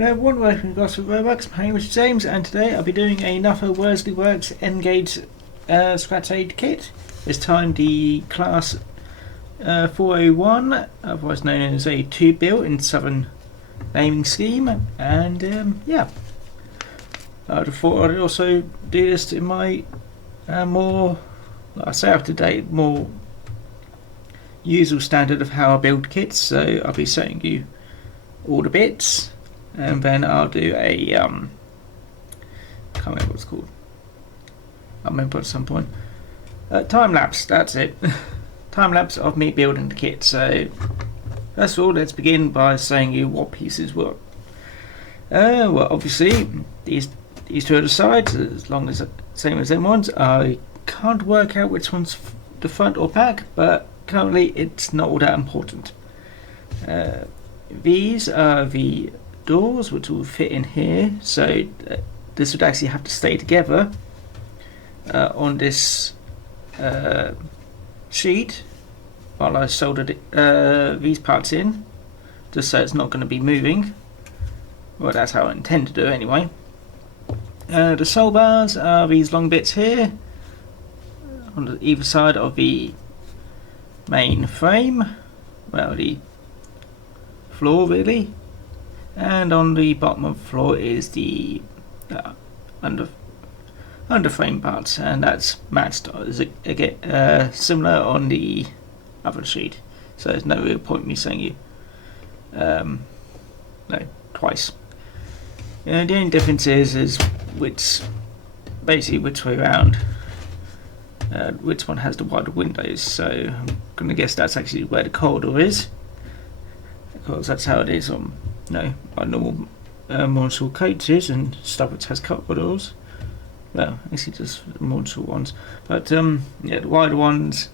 Hello everyone, welcome to Gosport Railworks. My name is James and today I'll be doing another Worsley Works N-Gauge scratch aid kit. This time the class 401, otherwise known as a 2-bill in Southern naming scheme, and yeah, I thought I'd also do this in my more, I say up to date, more usual standard of how I build kits. So I'll be showing you all the bits, and then I'll do a can't remember what it's called. I'll remember at some point. Time lapse. That's it. Time lapse of me building the kit. So first of all, let's begin by saying you what pieces what. Well, obviously these two are the sides, as long as same as them ones. I can't work out which one's the front or back, but currently it's not all that important. These are the doors which will fit in here, so this would actually have to stay together on this sheet while I soldered these parts in, just so it's not going to be moving. Well, that's how I intend to do it anyway. The sole bars are these long bits here on either side of the main frame, well, the floor really, and on the bottom of the floor is the under frame parts, and that's matched again similar on the other sheet, so there's no real point in me saying you no twice. The only difference is basically which way around, which one has the wider windows. So I'm gonna guess that's actually where the corridor is, because that's how it is on my normal Monsal coaches and stuff which has corridors. Well, actually just Monsal ones, but yeah, the wider ones,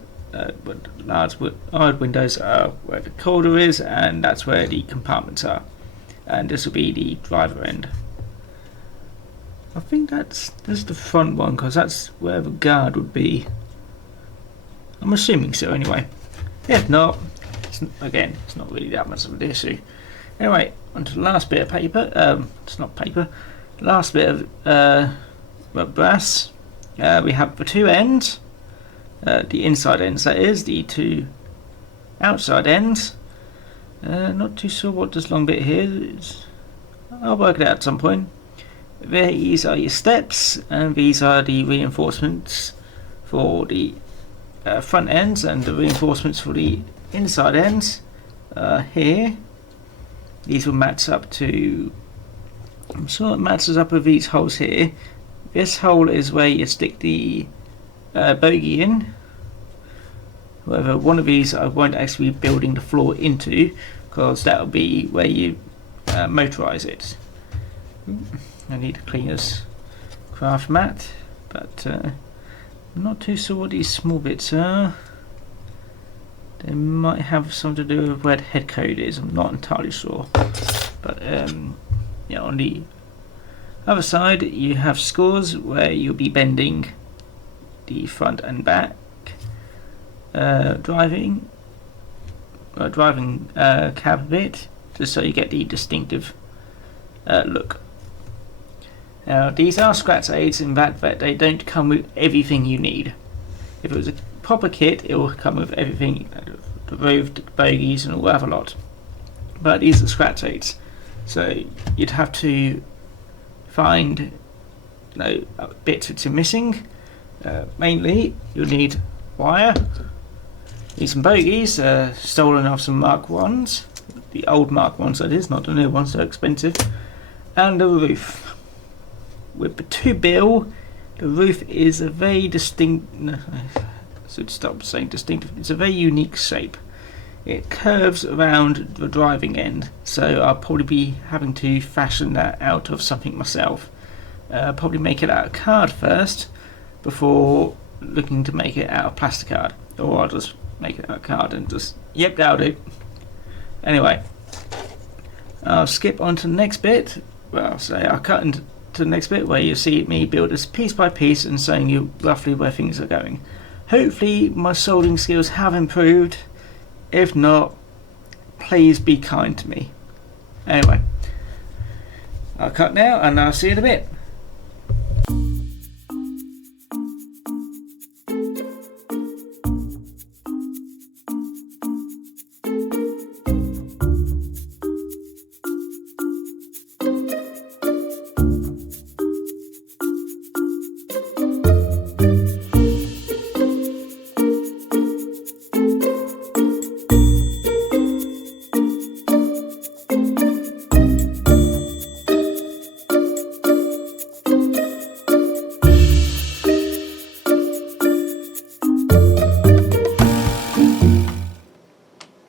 large wide windows are where the corridor is, and that's where the compartments are, and this will be the driver end. I think that's the front one, because that's where the guard would be. I'm assuming so anyway. If not, it's not really that much of an issue. Anyway, onto the last bit of paper. It's not paper. Last bit of brass. We have the two ends, the inside ends, that is, the two outside ends. Not too sure what this long bit here is. I'll work it out at some point. These are your steps, and these are the reinforcements for the front ends, and the reinforcements for the inside ends here. These will match up to, I'm sure it matches up with these holes here. This hole is where you stick the bogey in. However, one of these I won't actually be building the floor into, because that will be where you motorise it. I need to clean this craft mat, but I'm not too sure what these small bits are. They might have something to do with where the head code is, I'm not entirely sure. But yeah, on the other side you have scores where you'll be bending the front and back driving cab a bit, just so you get the distinctive look. Now, these are scratch aids in that they don't come with everything you need. If it was a proper kit, it will come with everything, the roof, the bogies and all that a lot. But these are scratch aids, so you'd have to find bits which are missing. Mainly, you'll need wire, need some bogies, stolen off some Mark 1s, the old Mark 1s that is, not the new ones, so expensive, and a roof. With the 2-bill, the roof is a very distinct, I should stop saying distinctive, it's a very unique shape. It curves around the driving end, so I'll probably be having to fashion that out of something myself. Probably make it out of card first, before looking to make it out of plastic card. Or I'll just make it out of card and just, yep, that'll do. Anyway, I'll skip on to the next bit. Well, I'll cut into the next bit where you see me build this piece by piece and showing you roughly where things are going. Hopefully my soldering skills have improved. If not, please be kind to me. Anyway, I'll cut now and I'll see you in a bit.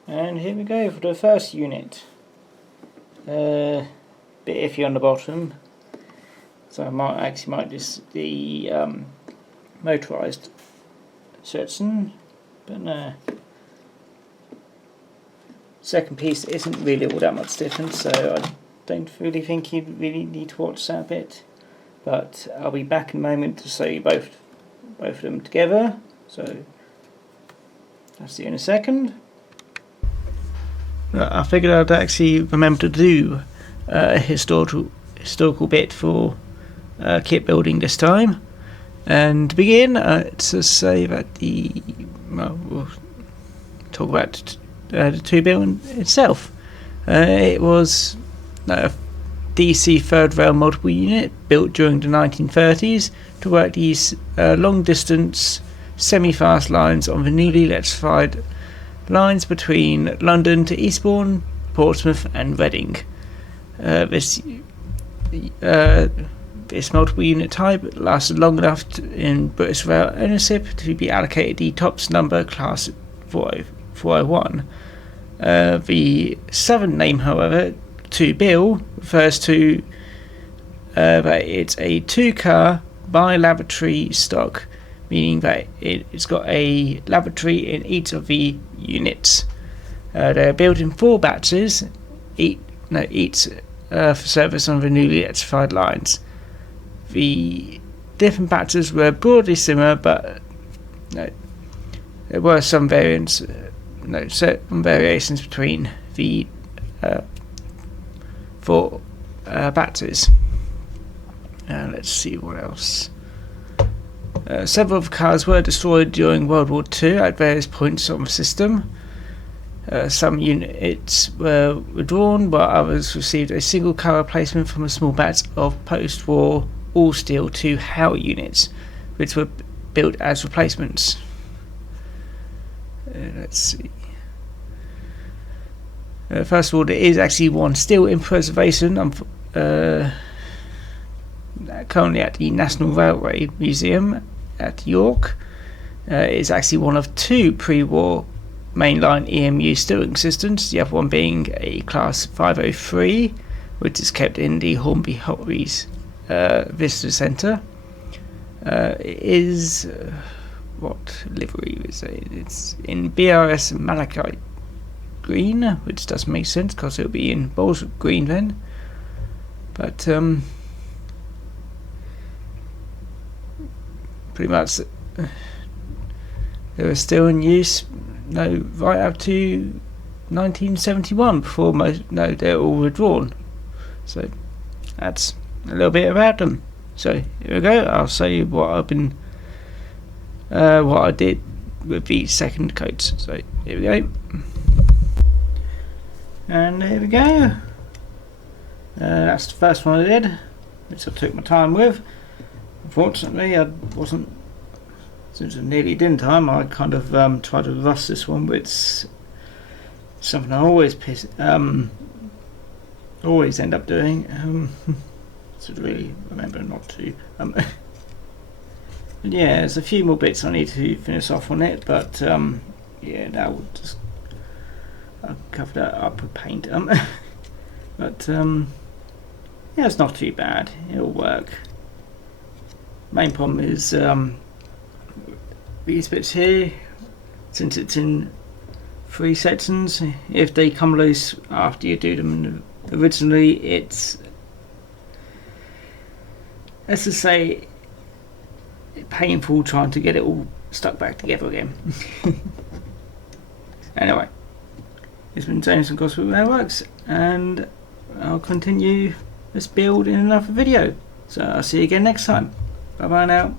And here we go for the first unit. Bit iffy on the bottom, so I might just the motorised section, but no. Second piece isn't really all that much different, so I don't really think you really need to watch that bit. But I'll be back in a moment to show you both of them together. So I'll see you in a second. I figured I'd actually remember to do a historical bit for kit building this time. And to begin, to say that we'll talk about the 2 itself. It was a DC third rail multiple unit built during the 1930s to work these long distance semi-fast lines on the newly electrified lines between London to Eastbourne, Portsmouth and Reading. This multiple unit type lasted long enough in British rail ownership to be allocated the TOPS number class 401. The southern name, however, 2 refers to that it's a 2-car bi-lavatory stock, meaning that it's got a lavatory in each of the units. They're built in 4 batches, each for service on the newly electrified lines. The different batches were broadly similar, but there were some certain variations between the 4 batches. Let's see what else. Several of the cars were destroyed during World War II at various points on the system. Some units were withdrawn, while others received a single car replacement from a small batch of post-war all-steel 2 Howe units, which were built as replacements. Let's see. First of all, there is actually one still in preservation, currently at the National Railway Museum at York. It's actually one of 2 pre-war mainline EMU steering systems, the other one being a class 503, which is kept in the Hornby Hotties Visitor Centre. It is what livery is it? It's in BRS Malachite Green, which does make sense because it'll be in Bowls Green then. But pretty much they were still in use right up to 1971 before they're all withdrawn. So that's a little bit about them. So here we go. I'll show you what I did with the second coats. So here we go. And here we go. That's the first one I did, which I took my time with. Unfortunately, I wasn't, since it nearly dinner time, I kind of tried to rush this one, which something I always end up doing. Should really remember not to. But yeah, there's a few more bits I need to finish off on it, but yeah, that will just, I'll cover that up with paint. But yeah, it's not too bad. It'll work. Main problem is these bits here, since it's in 3 sections, if they come loose after you do them originally, it's, let's just say, painful trying to get it all stuck back together again. Anyway, it's been James from Gosport Railworks, and I'll continue let's build in another video. So I'll see you again next time. Bye bye now.